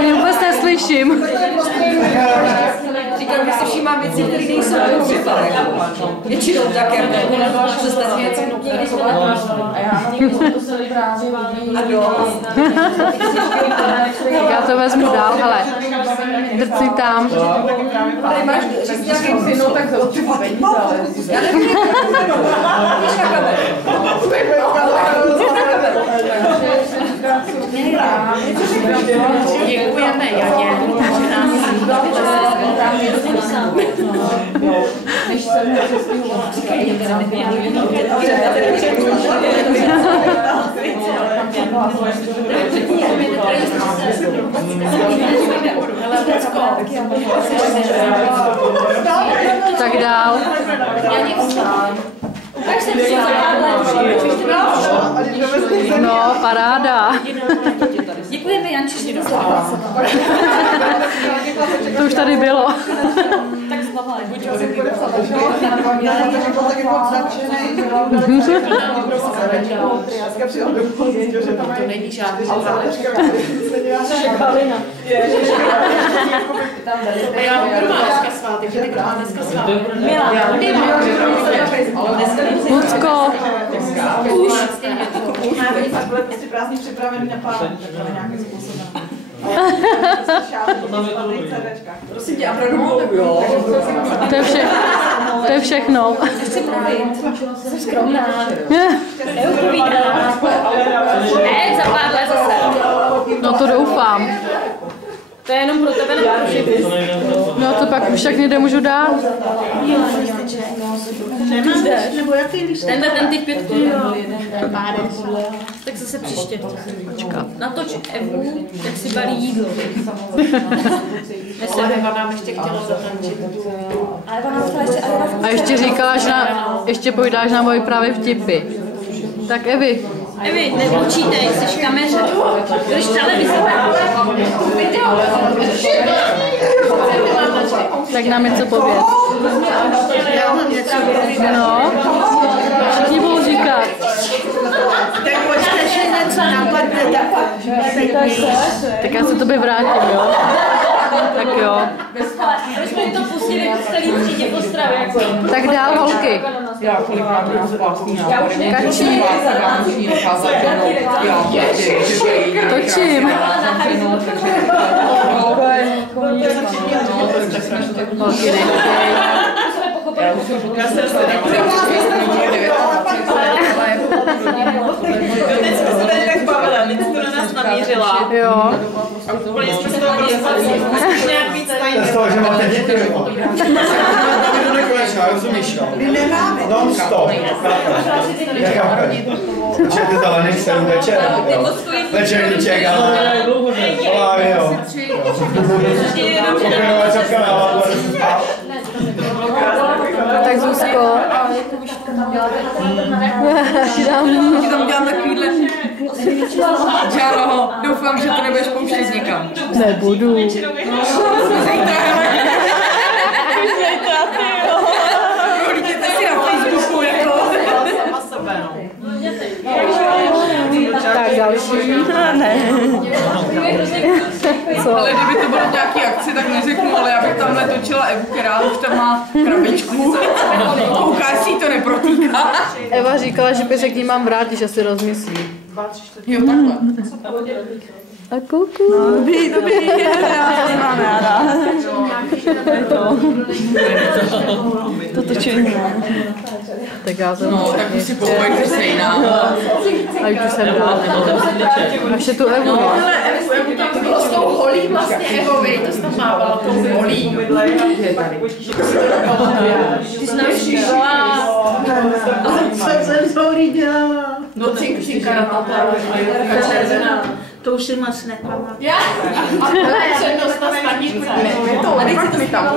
Já vůbec neslyším. Říkám, že si všímám věci, které nejsou připravené. Většinou tak, jak přestat něco Já to vezmu dál, hele. Drci tam. Tady máš říct nějakým finou, tak to třeba peníze, ale... Já nevím, víš na kameru. Děkujeme Janě, že nás než jsem Tak dál. No, paráda. Děkujeme Janči, že to To už tady bylo. tak znova. To není žádný šekalina. Já budu má dneska svátek, že ty má dneska svátek. Lucko. Už. Takhle prostě prázdný připravený na pár. Nějakým způsobem. Prosím tě, a pro domů, jo. To je všechno. Chci mluvit. Jsem skromná. Neupovídala. Ne, za pár let zase. No to doufám. To je jenom pro tebe nebo pro všechny. No to pak už tak někde můžu dát. Nemáš? Nebo jaký líštek? Tenhle ten typ 5. Tak zase příště. Natoč Evu, tak si balí jídlo. Eva nám ještě chtěla zatančit. A ještě říkala, že ještě povídáš na moje právě vtipy. Tak Evi. Evi, nepočítej, jsi v kameře. Budeš televize. Tak nám něco pověd. No, všichni budou říkat. Tak pojďte si něco napadne. Tak já se tobě vrátím, jo? Tak jo. My jsme to pustili celý třídě po stravě. Tak dál, holky. Kačí. Točím. Holky, nechtěj. Já se teď jsme se tady tak bavila, teď jsi to na nás namířila. Jo. A úplně jsme se toho rozpadli. Musíš nějak víc tajit. Z toho, že máte děti. Máme do nekonečná, rozumíš, jo? My nemáme. Non-stop. Že ty zelených 7 večer. Večerníček, ale... Olávy, jo. Pokojová čapka na hlavu. Tak Zuzko. Ti tam Dělám takovýhle... Žáro, doufám, že to nebudeš pouštět někam. Nebudu. Zítra, ty jo. Vidíte si na Facebooku, jako... Sama sebe, no. Tak další. Ne. Co? Ale kdyby to bylo v nějaký akci, tak neřeknu, ale já bych tamhle točila Evu, která už tam má krabičku. Koukáš si, to neprotýká. Eva říkala, že se k ní mám vrátit, že si rozmyslí. Jo, takhle. A kouku. Dobrý, já to mám ráda. To točení. Tak já jsem... No, tak už si pochopajte stejná. A už jsem dál. A ještě tu Evu, no. To bylo s tou holí vlastně Evovi, to jsi tam mávala tou holí. Ty jsi nám šívala. Co jsem s holí dělala? No cinka na to. To už si moc nepamatuju. Já? A přednost na stanice. A teď si to tam.